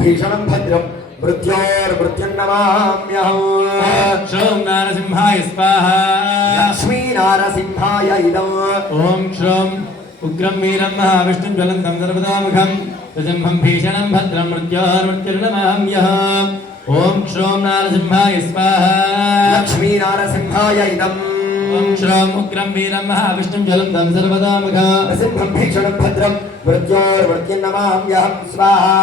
भीषणं भद्रं मृत्योर्मृत्युर्नमाम्यहम्। ॐ नारसिंहाय स्वाहा। लक्ष्मी नारसिंहाय इदम्। ॐ श्रं उग्रं वीरं महाविष्णुं ज्वलन्तं सर्वतोमुखं त्रिजम्भं भीषणं भद्रं मृत्योर्मृत्युर्नमाम्यहम्। ॐ श्रं नारसिंहाय स्वाहा। लक्ष्मी नारसिंहाय इदम्। ॐ श्रं उग्रं वीरं महाविष्णुं ज्वलन्तं सर्वतोमुखं नृसिंहं भीषणं भद्रं मृत्योर्मृत्युर्नमाम्यहं स्वाहा।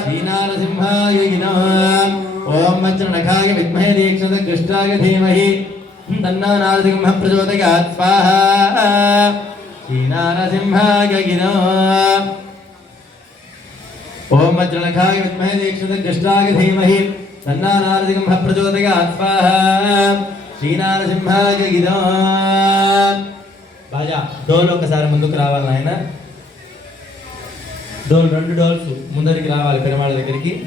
श्रीनारसिंहाय नमः। ॐ वज्रनखाय विद्महे दीक्षितकृष्णाय धीमहि तन्नो नारसिंहः प्रचोदयात् स्वाहा। श्रीनारसिंहाय नमः। ॐ वज्रनखाय विद्महे दीक्षितकृष्णाय धीमहि तन्नो नारसिंहः प्रचोदयात् स्वाहा। శ్రీనారసింహాయ గిదో బాజా డోల్ ఒకసారి ముందుకు రావాలి నాయన. డోల్ రెండు డోల్స్ ముందరికి రావాలి పెరుమాళ దగ్గరికి.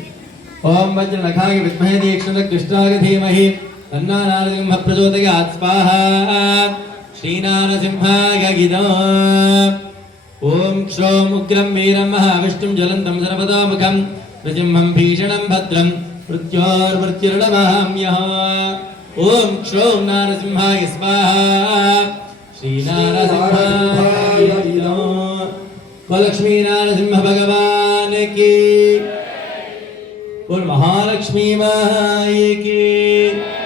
ఓం వజ్ర నఖాయ విద్మహే దీక్షిత కృష్ణాయ ధీమహి తన్నో నారసింహ ప్రచోదయాత్ స్వాహా. శ్రీనారసింహాయ గిదో. ఓం క్షోం ఉగ్రం వీరం మహావిష్ణుం జ్వలంతం సర్వతోముఖం నృసింహం భీషణం భద్రం మృత్యోర్మృత్యుర్నమామ్యహ. ओम श्रों नारसिंहाय स्वाहा. श्री नारसिंहाय नमः। लक्ष्मी नारसिंह भगवान की, बोल महालक्ष्मी माई की।